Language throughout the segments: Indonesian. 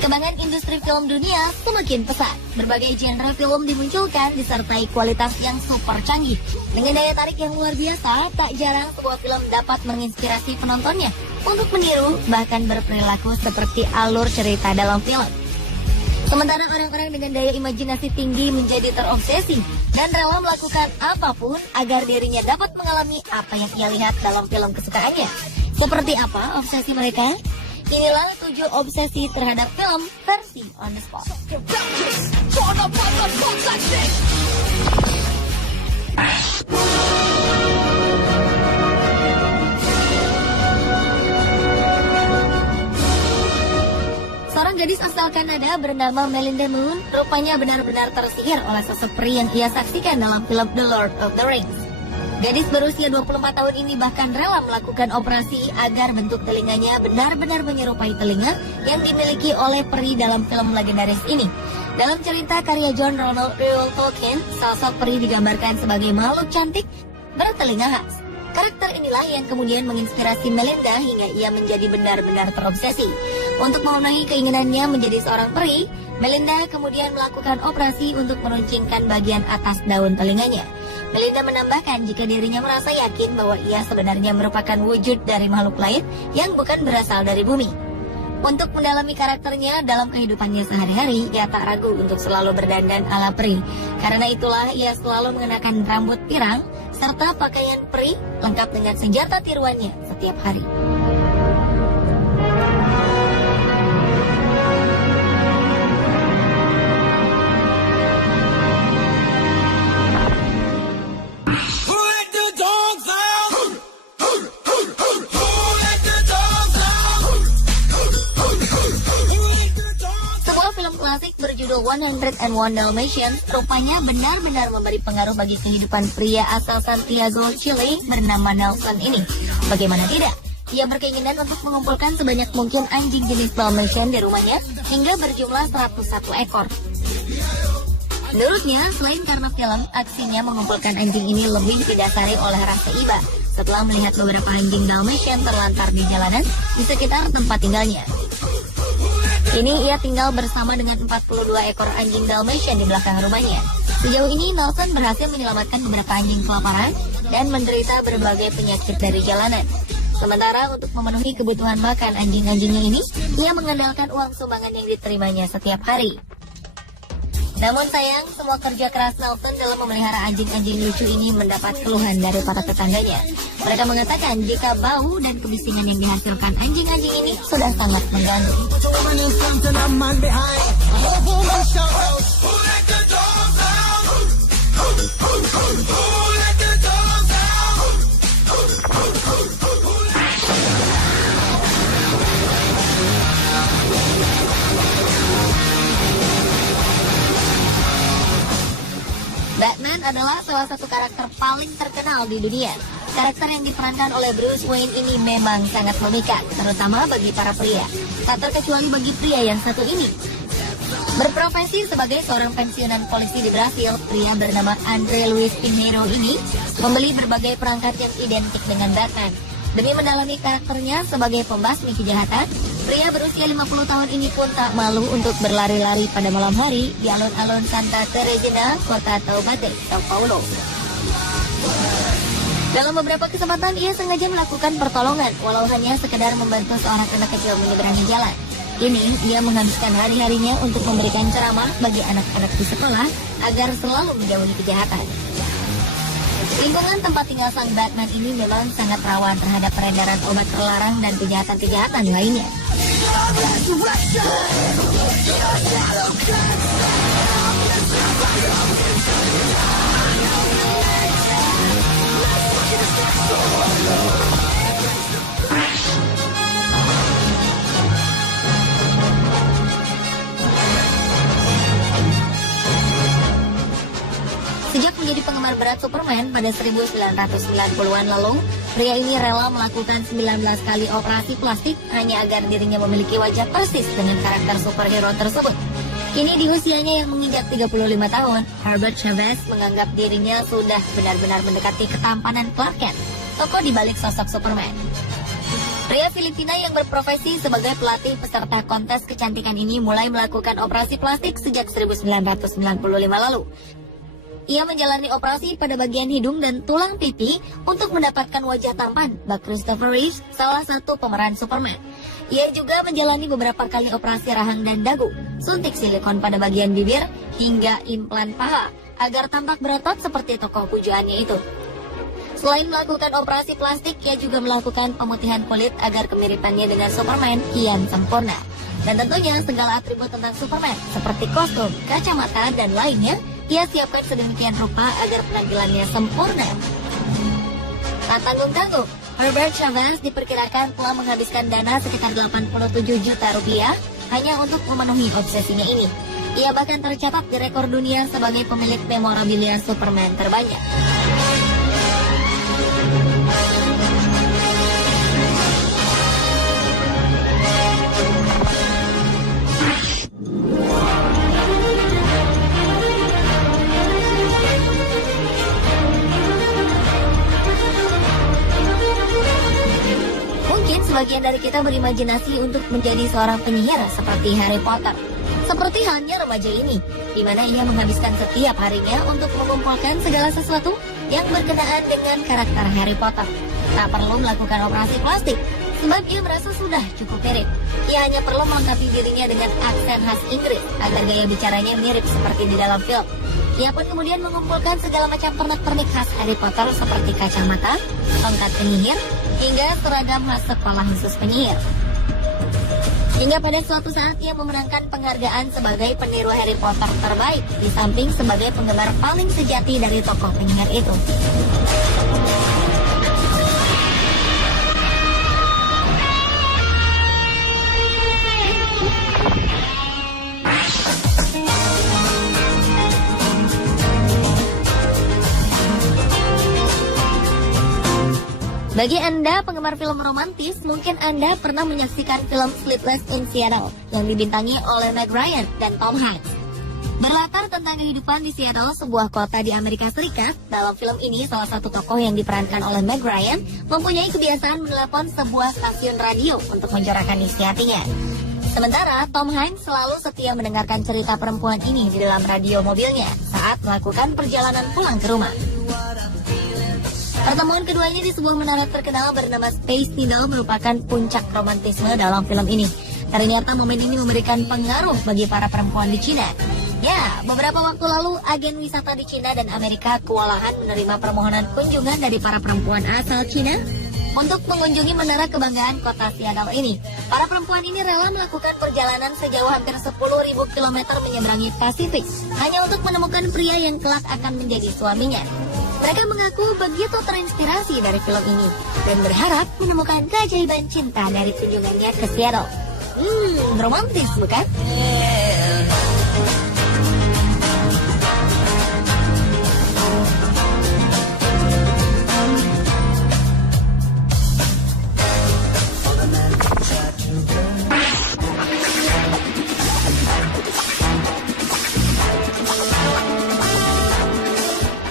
Perkembangan industri film dunia semakin pesat. Berbagai genre film dimunculkan disertai kualitas yang super canggih. Dengan daya tarik yang luar biasa, tak jarang sebuah film dapat menginspirasi penontonnya untuk meniru bahkan berperilaku seperti alur cerita dalam film. Sementara orang-orang dengan daya imajinasi tinggi menjadi terobsesi dan rela melakukan apapun agar dirinya dapat mengalami apa yang ia lihat dalam film kesukaannya. Seperti apa obsesi mereka? Inilah 7 obsesi terhadap film versi On The Spot. Seorang gadis asal Kanada bernama Melinda Moon rupanya benar-benar tersihir oleh sosok peri yang ia saksikan dalam film The Lord of the Rings. Gadis berusia 24 tahun ini bahkan rela melakukan operasi agar bentuk telinganya benar-benar menyerupai telinga yang dimiliki oleh peri dalam film legendaris ini. Dalam cerita karya John Ronald Reuel Tolkien, sosok peri digambarkan sebagai makhluk cantik bertelinga khas. Karakter inilah yang kemudian menginspirasi Melinda hingga ia menjadi benar-benar terobsesi. Untuk memenuhi keinginannya menjadi seorang peri, Melinda kemudian melakukan operasi untuk meruncingkan bagian atas daun telinganya. Melinda menambahkan jika dirinya merasa yakin bahwa ia sebenarnya merupakan wujud dari makhluk lain yang bukan berasal dari bumi. Untuk mendalami karakternya dalam kehidupannya sehari-hari, ia tak ragu untuk selalu berdandan ala peri. Karena itulah ia selalu mengenakan rambut pirang serta pakaian peri lengkap dengan senjata tiruannya setiap hari. Klasik berjudul 101 Dalmatians rupanya benar-benar memberi pengaruh bagi kehidupan pria asal Santiago, Chile bernama Nelson ini. Bagaimana tidak? Ia berkeinginan untuk mengumpulkan sebanyak mungkin anjing jenis Dalmatian di rumahnya hingga berjumlah 101 ekor. Menurutnya, selain karena film, aksinya mengumpulkan anjing ini lebih didasari oleh rasa iba setelah melihat beberapa anjing Dalmatian terlantar di jalanan di sekitar tempat tinggalnya. Kini ia tinggal bersama dengan 42 ekor anjing Dalmatian di belakang rumahnya. Sejauh ini Nelson berhasil menyelamatkan beberapa anjing kelaparan dan menderita berbagai penyakit dari jalanan. Sementara untuk memenuhi kebutuhan makan anjing-anjingnya ini, ia mengandalkan uang sumbangan yang diterimanya setiap hari. Namun sayang, semua kerja keras Nelson dalam memelihara anjing-anjing lucu ini mendapat keluhan dari para tetangganya. Mereka mengatakan jika bau dan kebisingan yang dihasilkan anjing-anjing ini sudah sangat mengganggu. Batman adalah salah satu karakter paling terkenal di dunia. Karakter yang diperankan oleh Bruce Wayne ini memang sangat memikat, terutama bagi para pria. Tak terkecuali bagi pria yang satu ini. Berprofesi sebagai seorang pensiunan polisi di Brasil, pria bernama Andre Luis Pinheiro ini membeli berbagai perangkat yang identik dengan Batman. Demi mendalami karakternya sebagai pembasmi kejahatan, pria berusia 50 tahun ini pun tak malu untuk berlari-lari pada malam hari di alun-alun Santa Teresina, kota Taubaté, Sao Paulo. Dalam beberapa kesempatan ia sengaja melakukan pertolongan, walau hanya sekedar membantu seorang anak kecil menyeberangi jalan. Kini ia menghabiskan hari-harinya untuk memberikan ceramah bagi anak-anak di sekolah agar selalu menjauhi kejahatan. Lingkungan tempat tinggal sang Batman ini memang sangat rawan terhadap peredaran obat terlarang dan kejahatan-kejahatan lainnya. Sejak menjadi penggemar berat Superman pada 1990-an lalu, pria ini rela melakukan 19 kali operasi plastik hanya agar dirinya memiliki wajah persis dengan karakter superhero tersebut. Kini di usianya yang menginjak 35 tahun, Herbert Chavez menganggap dirinya sudah benar-benar mendekati ketampanan Clark Kent, tokoh di balik sosok Superman. Pria Filipina yang berprofesi sebagai pelatih peserta kontes kecantikan ini mulai melakukan operasi plastik sejak 1995 lalu. Ia menjalani operasi pada bagian hidung dan tulang pipi untuk mendapatkan wajah tampan bak Christopher Reeve, salah satu pemeran Superman. Ia juga menjalani beberapa kali operasi rahang dan dagu, suntik silikon pada bagian bibir, hingga implan paha, agar tampak berotot seperti tokoh pujaannya itu. Selain melakukan operasi plastik, ia juga melakukan pemutihan kulit agar kemiripannya dengan Superman kian sempurna. Dan tentunya segala atribut tentang Superman, seperti kostum, kacamata, dan lainnya, ia siapkan sedemikian rupa agar penampilannya sempurna. Tak tanggung-tanggung, Herbert Chavez diperkirakan telah menghabiskan dana sekitar 87 juta rupiah hanya untuk memenuhi obsesinya ini. Ia bahkan tercatat di rekor dunia sebagai pemilik memorabilia Superman terbanyak. Sebagian dari kita berimajinasi untuk menjadi seorang penyihir seperti Harry Potter. Seperti halnya remaja ini, di mana ia menghabiskan setiap harinya untuk mengumpulkan segala sesuatu yang berkenaan dengan karakter Harry Potter. Tak perlu melakukan operasi plastik, sebab ia merasa sudah cukup mirip. Ia hanya perlu melengkapi dirinya dengan aksen khas Inggris agar gaya bicaranya mirip seperti di dalam film. Ia pun kemudian mengumpulkan segala macam pernak-pernik khas Harry Potter seperti kacamata, tongkat penyihir, hingga seragam khas sekolah khusus penyihir. Hingga pada suatu saat ia memenangkan penghargaan sebagai peniru Harry Potter terbaik, di samping sebagai penggemar paling sejati dari tokoh penyihir itu. Bagi Anda penggemar film romantis, mungkin Anda pernah menyaksikan film Sleepless in Seattle yang dibintangi oleh Meg Ryan dan Tom Hanks. Berlatar tentang kehidupan di Seattle, sebuah kota di Amerika Serikat. Dalam film ini, salah satu tokoh yang diperankan oleh Meg Ryan mempunyai kebiasaan menelepon sebuah stasiun radio untuk mencurahkan isi hatinya. Sementara Tom Hanks selalu setia mendengarkan cerita perempuan ini di dalam radio mobilnya saat melakukan perjalanan pulang ke rumah. Pertemuan keduanya di sebuah menara terkenal bernama Space Needle merupakan puncak romantisme dalam film ini. Ternyata momen ini memberikan pengaruh bagi para perempuan di Cina. Ya, beberapa waktu lalu agen wisata di Cina dan Amerika kewalahan menerima permohonan kunjungan dari para perempuan asal Cina untuk mengunjungi menara kebanggaan kota Seattle ini. Para perempuan ini rela melakukan perjalanan sejauh hampir 10.000 km menyeberangi Pasifik hanya untuk menemukan pria yang kelak akan menjadi suaminya. Mereka mengaku begitu terinspirasi dari film ini dan berharap menemukan keajaiban cinta dari kunjungannya ke Seattle. Romantis bukan?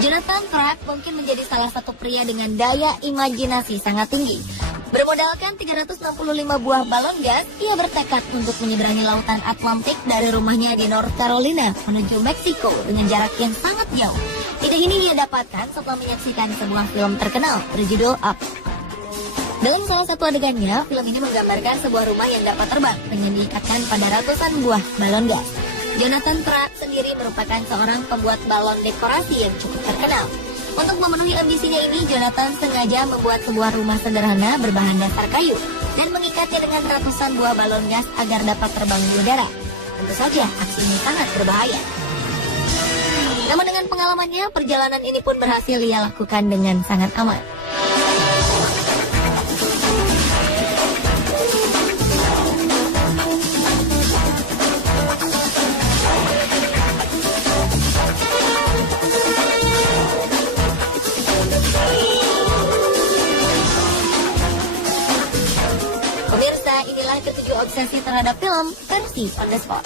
Jonathan Pratt mungkin menjadi salah satu pria dengan daya imajinasi sangat tinggi. Bermodalkan 365 buah balon gas, ia bertekad untuk menyeberangi lautan Atlantik dari rumahnya di North Carolina menuju Meksiko dengan jarak yang sangat jauh. Ide ini ia dapatkan setelah menyaksikan sebuah film terkenal berjudul Up. Dalam salah satu adegannya, film ini menggambarkan sebuah rumah yang dapat terbang dengan diikatkan pada ratusan buah balon gas. Jonathan Pratt sendiri merupakan seorang pembuat balon dekorasi yang cukup terkenal. Untuk memenuhi ambisinya ini, Jonathan sengaja membuat sebuah rumah sederhana berbahan dasar kayu dan mengikatnya dengan ratusan buah balon gas agar dapat terbang di udara. Tentu saja, aksi ini sangat berbahaya. Namun dengan pengalamannya, perjalanan ini pun berhasil ia lakukan dengan sangat aman. Pemirsa, inilah ketujuh obsesi terhadap film versi on the spot.